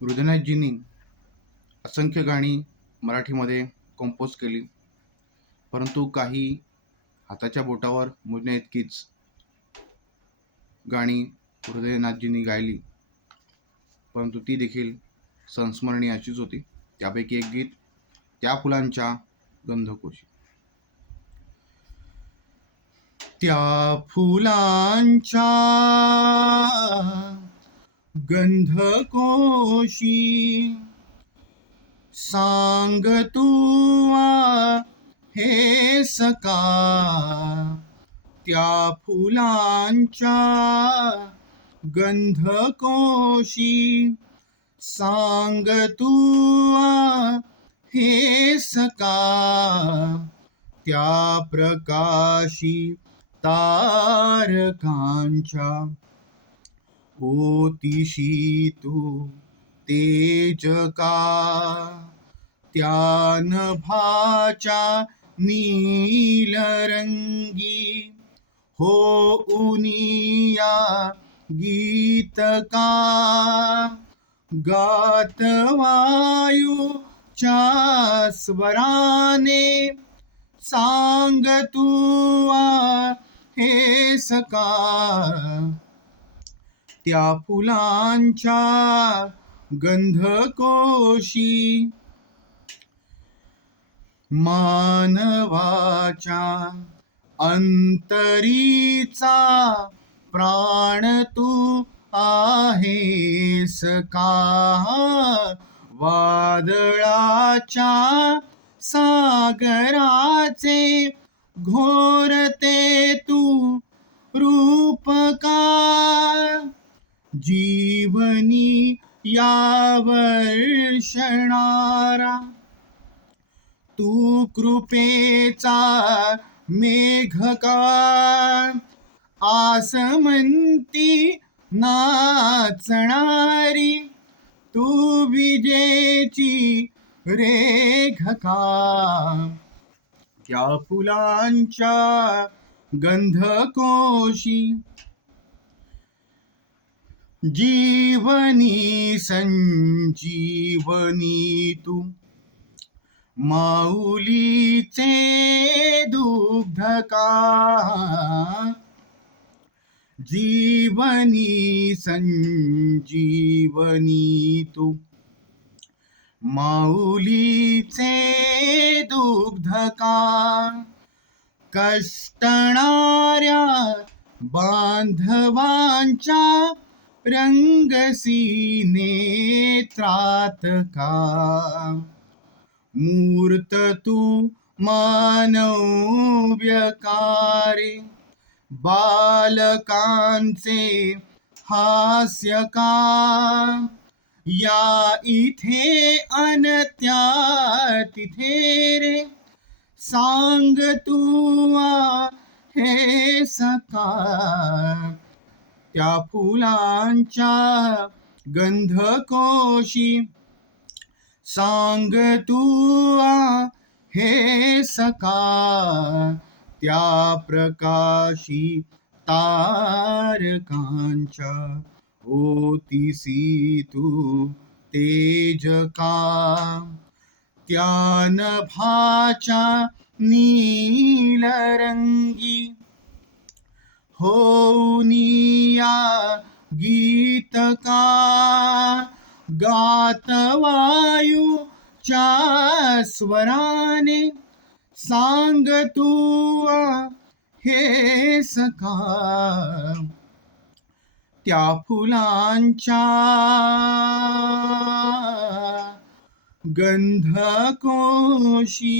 हृदयनाथजींनी असंख्य गाणी मराठीमध्ये कंपोज केली, परंतु काही हाताच्या बोटावर मोजण्याइतकीच गाणी हृदयनाथजींनी गायली, परंतु ती देखील संस्मरणीय अशीच होती. त्यापैकी एक गीत, त्या फुलांच्या गंधकोशी. त्या फुलांच्या गंधकोशी सांग तू हे सका, त्या फुलांच्या गंधकोशी सांग तू हे सका, त्या प्रकाशी तारकांच्या ओतीशी तू तेज का, त्या नभाच्या नीलरंगी होऊनिया गीत का, गात वायूच्या स्वराने सांग तू हे सका, त्या फुलांच्या गंधकोशी मानवाच्या अंतरीचा प्राण तू आहेस का, वादळाच्या सागराचे घोरते तू रूप का, जीवनी या वर्षणारा तू कृपेचा मेघ का, आसमंती नाचणारी तू विजेची रेघ का, त्या फुलांच्या गंधकोशी जीवनी संजीवनी तू माऊलीचे दुग्ध का, जीवनी संजीवनी तू माऊलीचे दुग्ध का, कष्टणाऱ्या बांधवांच्या रंगसी नेत्रात का, मूर्त तू मानव्यकारे बालकांचे हास्य का, या इथे अन त्या तिथे रे सांग तू हे सका, त्या फुलांच्या गंधकोशी सांग तू हे सका, त्या प्रकाशी तारकांच्या ओतीसी तू तेज का, त्या नभाच्या नीलरंगी होऊनिया गीत का, गात वायूच्या स्वराने सांग तू हे सका, त्या फुलांच्या गंधकोशी.